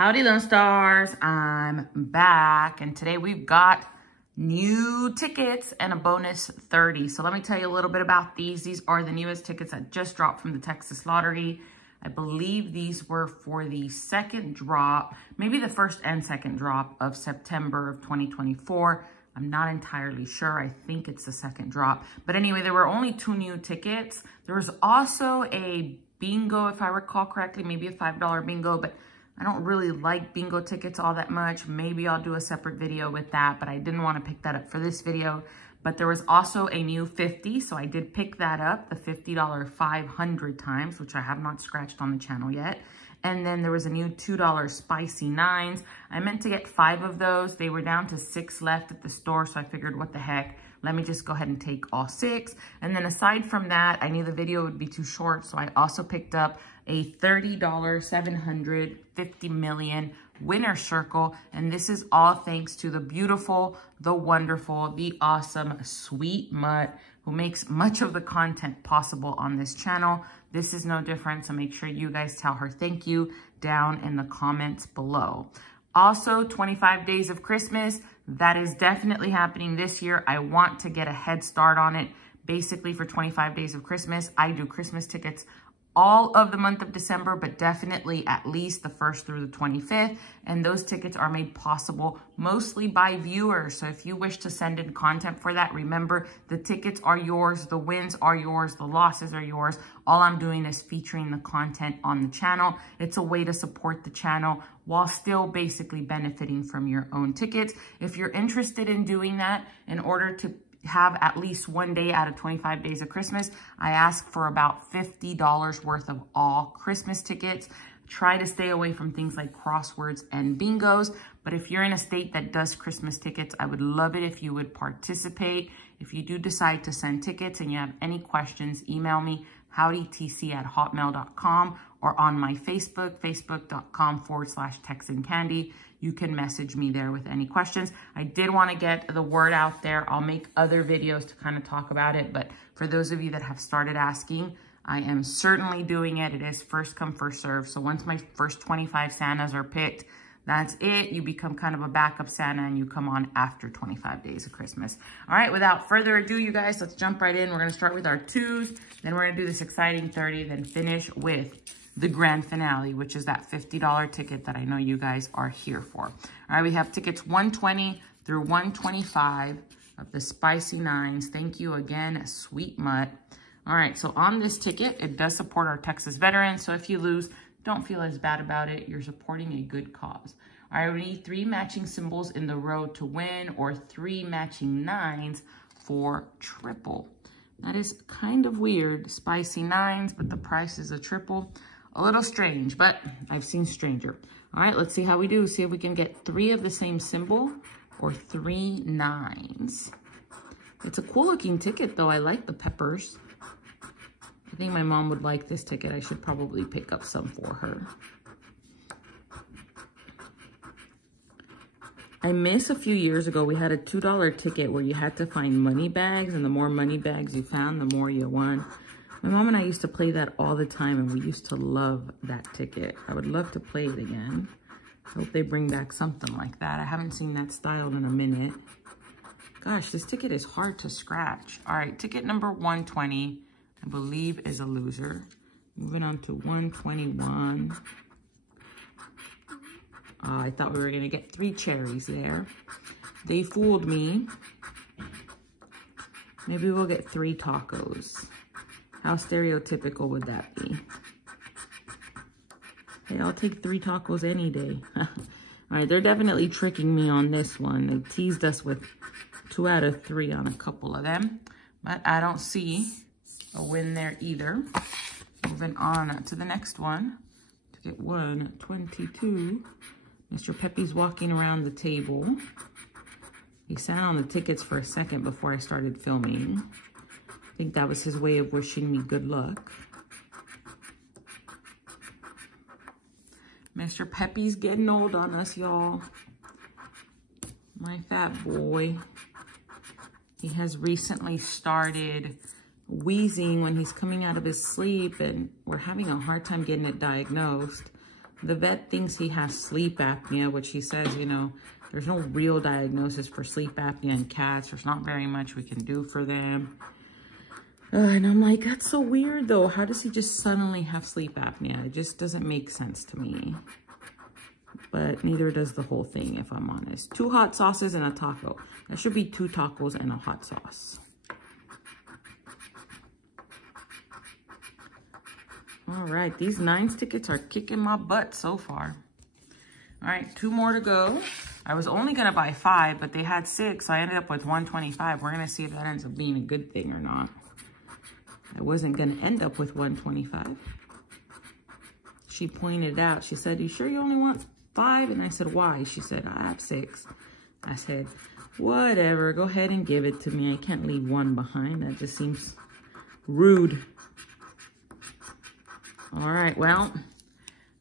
Howdy Lone Stars, I'm back, and today we've got new tickets and a bonus 30. So let me tell you a little bit about these. These are the newest tickets that just dropped from the Texas Lottery. I believe these were for the second drop, maybe the first and second drop of September of 2024. I'm not entirely sure. I think it's the second drop. But anyway, there were only 2 new tickets. There was also a bingo, if I recall correctly, maybe a $5 bingo, but I don't really like bingo tickets all that much. Maybe I'll do a separate video with that, but I didn't want to pick that up for this video. But there was also a new 50, so I did pick that up, the $50 500 times, which I have not scratched on the channel yet. And then there was a new $2 spicy 9s. I meant to get 5 of those. They were down to 6 left at the store, so I figured, what the heck? Let me just go ahead and take all 6. And then aside from that, I knew the video would be too short, so I also picked up a $30 750 million winner circle. And this is all thanks to the beautiful, the wonderful, the awesome Sweet Mutt, who makes much of the content possible on this channel. This is no different, so make sure you guys tell her thank you down in the comments below. Also, 25 days of Christmas. That is definitely happening this year. I want to get a head start on it. Basically, for 25 days of Christmas, I do Christmas tickets all of the month of December, but definitely at least the 1st through the 25th. And those tickets are made possible mostly by viewers. So if you wish to send in content for that, remember, the tickets are yours, the wins are yours, the losses are yours. All I'm doing is featuring the content on the channel. It's a way to support the channel while still basically benefiting from your own tickets. If you're interested in doing that, in order to have at least one day out of 25 days of Christmas, I ask for about $50 worth of all Christmas tickets. Try to stay away from things like crosswords and bingos. But if you're in a state that does Christmas tickets, I would love it if you would participate. If you do decide to send tickets and you have any questions, email me, howdytc@hotmail.com, or on my Facebook, facebook.com/TexanCandy. You can message me there with any questions. I did want to get the word out there. I'll make other videos to kind of talk about it. But for those of you that have started asking, I am certainly doing it. It is first come, first serve. So once my first 25 Santas are picked, that's it. You become kind of a backup Santa and you come on after 25 days of Christmas. All right, without further ado, you guys, let's jump right in. We're going to start with our 2s. Then we're going to do this exciting 30, then finish with the grand finale, which is that $50 ticket that I know you guys are here for. All right, we have tickets 120 through 125 of the spicy 9s. Thank you again, Sweet Mutt. All right, so on this ticket, it does support our Texas veterans. So if you lose, don't feel as bad about it. You're supporting a good cause. All right, we need 3 matching symbols in the road to win, or 3 matching 9s for triple. That is kind of weird, spicy 9s, but the price is a triple. A little strange, but I've seen stranger. All right, let's see how we do. See if we can get 3 of the same symbol or 3 9s. It's a cool looking ticket though. I like the peppers. I think my mom would like this ticket. I should probably pick up some for her. I miss a few years ago, we had a $2 ticket where you had to find money bags, and the more money bags you found, the more you won. My mom and I used to play that all the time, and we used to love that ticket. I would love to play it again. I hope they bring back something like that. I haven't seen that styled in a minute. Gosh, this ticket is hard to scratch. All right, ticket number 120, I believe, is a loser. Moving on to 121. I thought we were going to get 3 cherries there. They fooled me. Maybe we'll get 3 tacos. How stereotypical would that be? Hey, I'll take 3 tacos any day. All right, they're definitely tricking me on this one. They teased us with 2 out of 3 on a couple of them, but I don't see a win there either. Moving on to the next one. Ticket 122. Mr. Pepe's walking around the table. He sat on the tickets for a second before I started filming. I think that was his way of wishing me good luck. Mr. Pepe's getting old on us, y'all. My fat boy. He has recently started wheezing when he's coming out of his sleep, and we're having a hard time getting it diagnosed. The vet thinks he has sleep apnea, which he says, you know, there's no real diagnosis for sleep apnea in cats. There's not very much we can do for them. And I'm like, that's so weird though. How does he just suddenly have sleep apnea? It just doesn't make sense to me. But neither does the whole thing, if I'm honest. 2 hot sauces and a taco. That should be 2 tacos and a hot sauce. All right, these 9s tickets are kicking my butt so far. All right, 2 more to go. I was only gonna buy 5, but they had 6, so I ended up with 125. We're gonna see if that ends up being a good thing or not. I wasn't gonna end up with 125. She pointed out, she said, you sure you only want 5? And I said, why? She said, I have 6. I said, whatever, go ahead and give it to me. I can't leave 1 behind. That just seems rude. All right, well,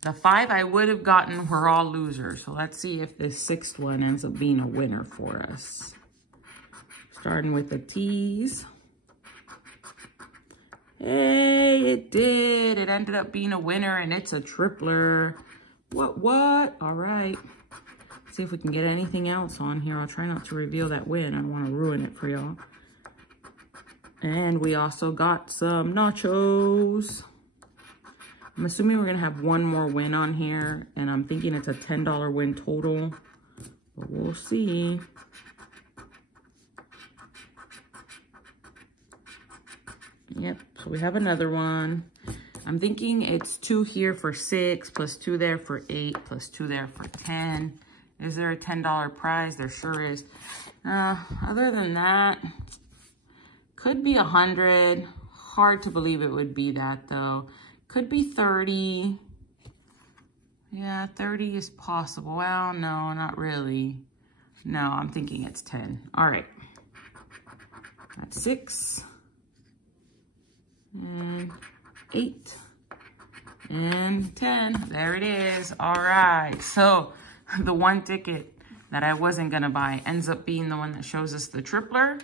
the 5 I would have gotten were all losers. So let's see if this 6th one ends up being a winner for us. Starting with the T's. Hey, it did. It ended up being a winner, and it's a tripler. What? All right. Let's see if we can get anything else on here. I'll try not to reveal that win. I don't want to ruin it for y'all. And we also got some nachos. I'm assuming we're going to have 1 more win on here, and I'm thinking it's a $10 win total, but we'll see. Yep, so we have another one. I'm thinking it's 2 here for 6, plus 2 there for 8, plus 2 there for 10. Is there a $10 prize? There sure is. Other than that, could be 100. Hard to believe it would be that though. Could be 30. Yeah, 30 is possible. Well, no, not really. No, I'm thinking it's 10. All right. That's 6. And 8. And 10. There it is. All right. So the 1 ticket that I wasn't going to buy ends up being the one that shows us the tripler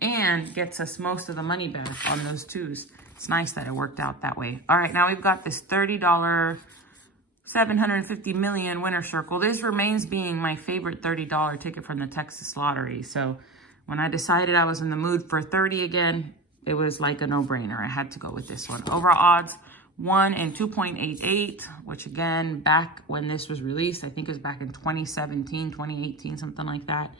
and gets us most of the money back on those 2s. It's nice that it worked out that way. All right, now we've got this $30, 750 million winner circle. This remains being my favorite $30 ticket from the Texas lottery. So when I decided I was in the mood for 30 again, it was like a no-brainer. I had to go with this one. Overall odds, 1 and 2.88, which again, back when this was released, I think it was back in 2017, 2018, something like that.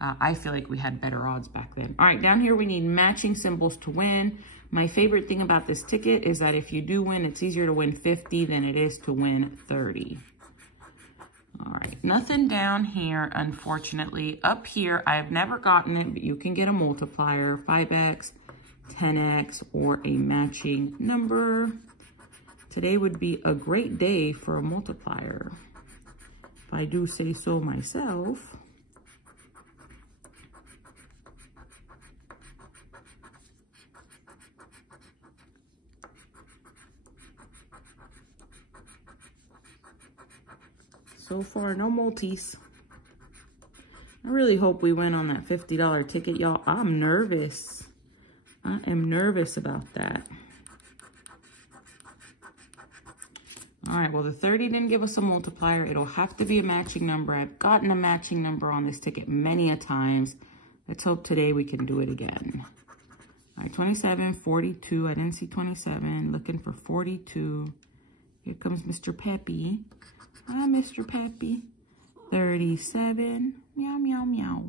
I feel like we had better odds back then. All right, down here we need matching symbols to win. My favorite thing about this ticket is that if you do win, it's easier to win 50 than it is to win 30. All right, nothing down here, unfortunately. Up here, I have never gotten it, but you can get a multiplier, 5x, 10x, or a matching number. Today would be a great day for a multiplier, if I do say so myself. So far, no multis. I really hope we win on that $50 ticket, y'all. I'm nervous. I am nervous about that. All right, well, the 30 didn't give us a multiplier. It'll have to be a matching number. I've gotten a matching number on this ticket many a times. Let's hope today we can do it again. All right, 27, 42. I didn't see 27. Looking for 42. Here comes Mr. Peppy. Hi, Mr. Peppy. 37. Meow, meow, meow.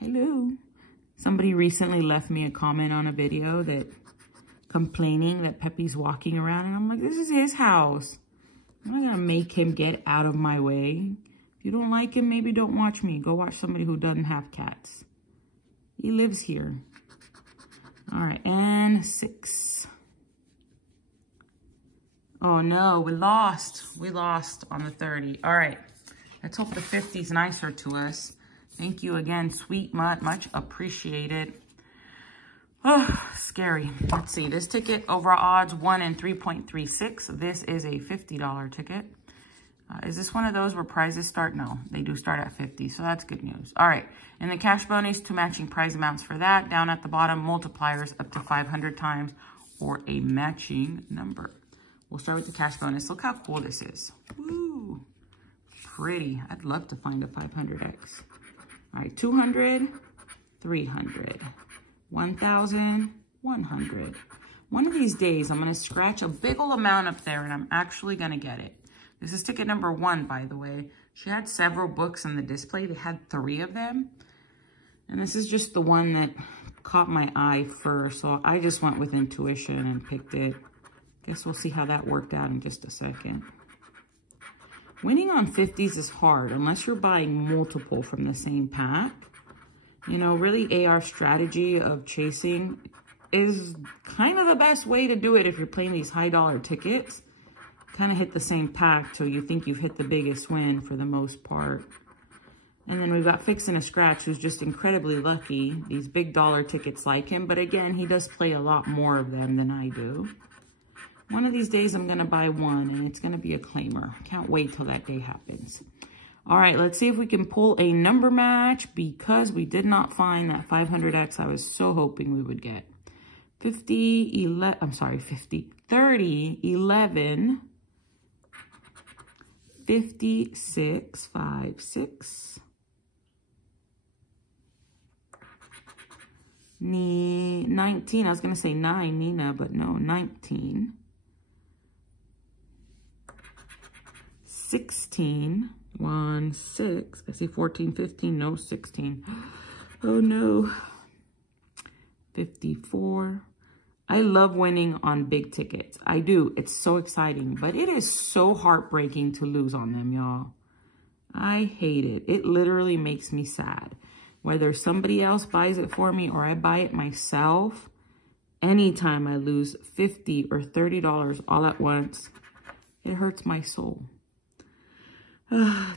Hello. Somebody recently left me a comment on a video that complaining that Peppy's walking around. And I'm like, this is his house. I'm not going to make him get out of my way. If you don't like him, maybe don't watch me. Go watch somebody who doesn't have cats. He lives here. All right, and 6. Oh no, we lost. We lost on the 30. All right, let's hope the 50's nicer to us. Thank you again, Sweet Mutt. Much appreciated. Oh, scary. Let's see. This ticket, overall odds, 1 and 3.36. This is a $50 ticket. Is this one of those where prizes start? No, they do start at 50, so that's good news. All right, and the cash bonus, 2 matching prize amounts for that. Down at the bottom, multipliers up to 500 times or a matching number. We'll start with the cash bonus. Look how cool this is. Woo, pretty. I'd love to find a 500X. All right, 200, 300, 1,000, 100. One of these days, I'm gonna scratch a big ol' amount up there and I'm actually gonna get it. This is ticket number 1, by the way. She had several books in the display. They had 3 of them. And this is just the one that caught my eye first. So I just went with intuition and picked it. Guess we'll see how that worked out in just a second. Winning on 50s is hard unless you're buying multiple from the same pack. You know, really AR strategy of chasing is kind of the best way to do it if you're playing these high dollar tickets. Kind of hit the same pack till you think you've hit the biggest win for the most part. And then we've got Fix and a Scratch, who's just incredibly lucky. These big dollar tickets like him, but again, he does play a lot more of them than I do. One of these days, I'm gonna buy one, and it's gonna be a claimer. Can't wait till that day happens. All right, let's see if we can pull a number match because we did not find that 500X I was so hoping we would get. 30, 11, 56, 5, 6. 19, I was going to say 9, Nina, but no, 19. 16, 1, 6. I see 14, 15, no, 16. Oh no. 54. I love winning on big tickets. I do. It's so exciting, but it is so heartbreaking to lose on them, y'all. I hate it. It literally makes me sad. Whether somebody else buys it for me or I buy it myself, anytime I lose $50 or $30 all at once, it hurts my soul.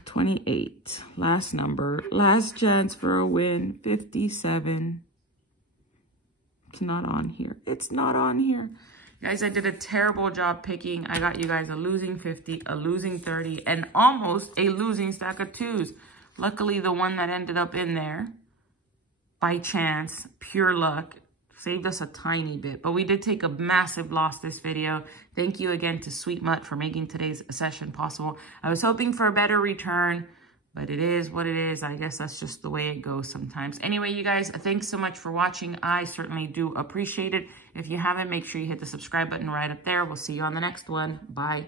28, last number, last chance for a win, 57. It's not on here. It's not on here. Guys, I did a terrible job picking. I got you guys a losing 50, a losing 30, and almost a losing stack of 2s. Luckily, the one that ended up in there, by chance, pure luck, saved us a tiny bit. But we did take a massive loss this video. Thank you again to Sweet Mutt for making today's session possible. I was hoping for a better return, but it is what it is. I guess that's just the way it goes sometimes. Anyway, you guys, thanks so much for watching. I certainly do appreciate it. If you haven't, make sure you hit the subscribe button right up there. We'll see you on the next one. Bye.